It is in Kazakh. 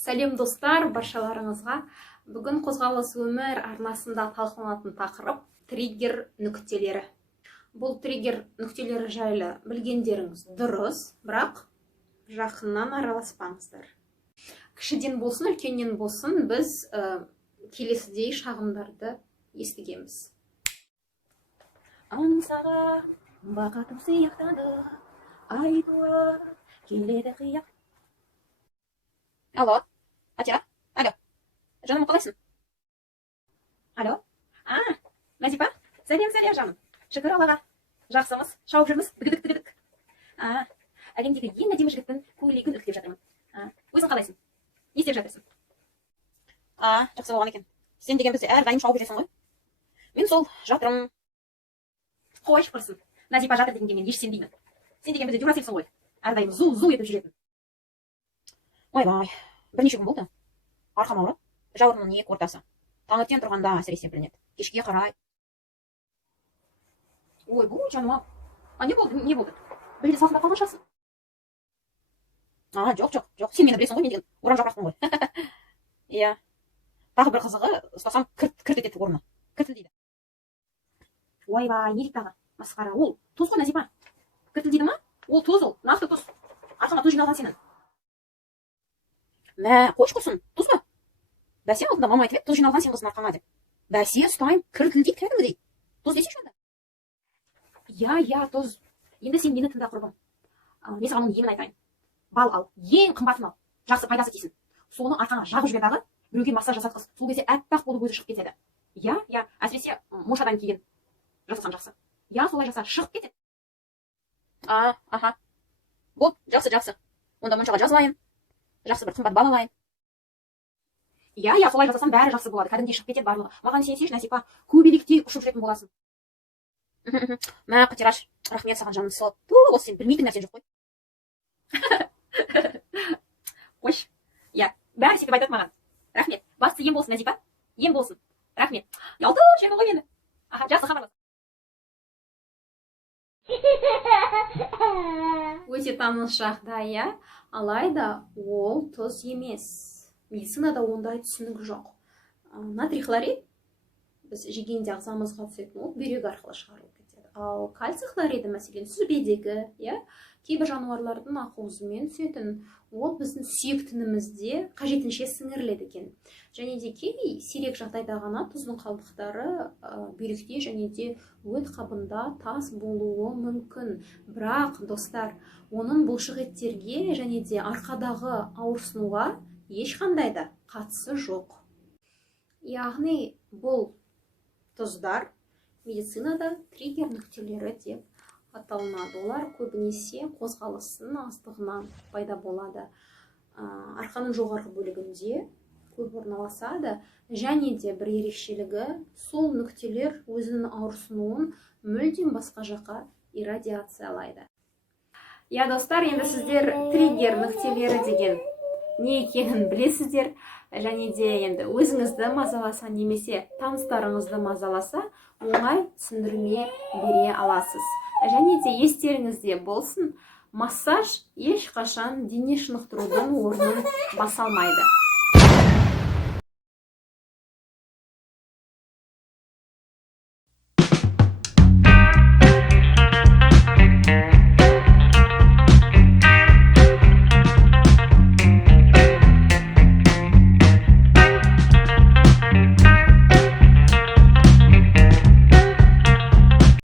Сәлем достар, баршаларыңызға. Бүгін қозғалыс өмір арнасында талқыланатын тақырып триггер нүктелері. Бұл триггер нүктелері жайлы білгендеріңіз дұрыс, бірақ жақыннан араласпаңыздар. Кішіден болсын, үлкеннен болсын, біз келесідей шағымдарды естігеміз. Аңсаға бақытым сияқтанды, айтуы келеді қияқ. Алло, Атира? Алло, жаным қалайсың? Алло? Назипа? Сәлем, жаным. Шүкір Аллаға. Жақсымыз, шауып жүрміз, дігідік. Әлемдегі ең әдемі жігіттің көйлегін үктеп жатырмын. Өзің қалайсың? Не істеп жатырсың? Жақсы болған екен. Сен деген бізді әрдайым шауып жүресің ғой. Мен сол жатырмын. Қойш құрсын. Назипа жатыр дегенге мен еш сенбеймін. Сен деген бізді дюрасельсің ғой. Әрдайым зу етіп жүретін. Ойбай, бірнеше күн болды. Арқам ауырып, жауырынның екі ортасы. Таңертең тұрғанда әсіресе білінеді. Кешке қарай. Ойбай, жаным. Не болды? Білді салқында қалған шығарсың? Жоқ. Сен мені білесің ғой, мен деген орам жапырақпын ғой. Иә. Тағы бір қызығы, ұстасам кірт етеді орны. Кіртілдейді. Ойбай, не дейді тағы? Масқара, ол тұз қой, Назипа. Кіртілдейді ма? Ол тұз ол, нақты тұз. Арқаңа тұз жиналған сенің. Мә, қойш құрсын, тұз ба? Бәсе алдында мама айтып еді, тұз жиналған сен қызын арқаңа деп. Бәсе ұстайым, кіртілдейді кәдімгідей. Тұз десе шонда. Я, тұз. Енді сен мені тыңда құрбым. Мен саған оның емін айтайын. Бал ал, ең қымбатын ал. Жақсы пайдасы тисін. Соны арқаңа жағып жібер дағы, біреуге массаж жасатқыз. Сол кезде әппақ болып өзі шығып кетеді. Я, әсіресе мошадан кейін жасасаң жақсы. Я, солай жаса, шығып кетеді. Бол, жақсы. Онда мұншаға жазылайын. Жақсы бір қымбат бал алайын. Я, солай жасасам бәрі жақсы болады. Кәдімгідей шығып кетеді барлығы. Маған сенсеш, Назипа, көбелектей ұшып жүретін боласың. Мә, Қатираш, рахмет саған жаным сол. Осы сен білмейтін нәрсен жоқ қой. Қойш, бәрі сөйтіп айтады маған. Рахмет. Бастысы ем болсын, Назипа. Ем болсын. Рахмет. Ялты, жеңі ғой мені. Жақсы хабарлас. Өте таныс жағдай, алайда ол тұз емес. Медицинада ондай түсінік жоқ. Натрий хлорид біз жегенде ағзамызға түсетін, ол бүйрек арқылы шығарылып кетеді. Ал кальций хлориді мәселен сүзбедегі, кейбір жануарлардың ақуызымен түсетін, ол біздің сүйек тінімізде қажетінше сіңіріледі екен. Және де кей сирек жағдайда ғана тұздың қалдықтары бүйректе және де өт қабында тас болуы мүмкін. Бірақ, достар, оның бұлшық еттерге және де арқадағы ауырсынуға ешқандай да қатысы жоқ. Яғни бұл тұздар медицинада триггер нүктелері деп аталынады. Олар көбінесе қозғалыстың аздығынан пайда болады. Арқаның жоғарғы бөлігінде көп орналасады, және де бір ерекшелігі сол нүктелер өзінің ауырсынуын мүлдем басқа жаққа иррадиациялайды. Достар, енді сіздер триггер нүктелері деген не екенін білесіздер, және де енді өзіңізді мазаласа немесе таныстарыңызды мазаласа оңай түсіндірме бере аласыз. Және де естеріңізде болсын, массаж ешқашан дене шынықтырудың орнын баса алмайды.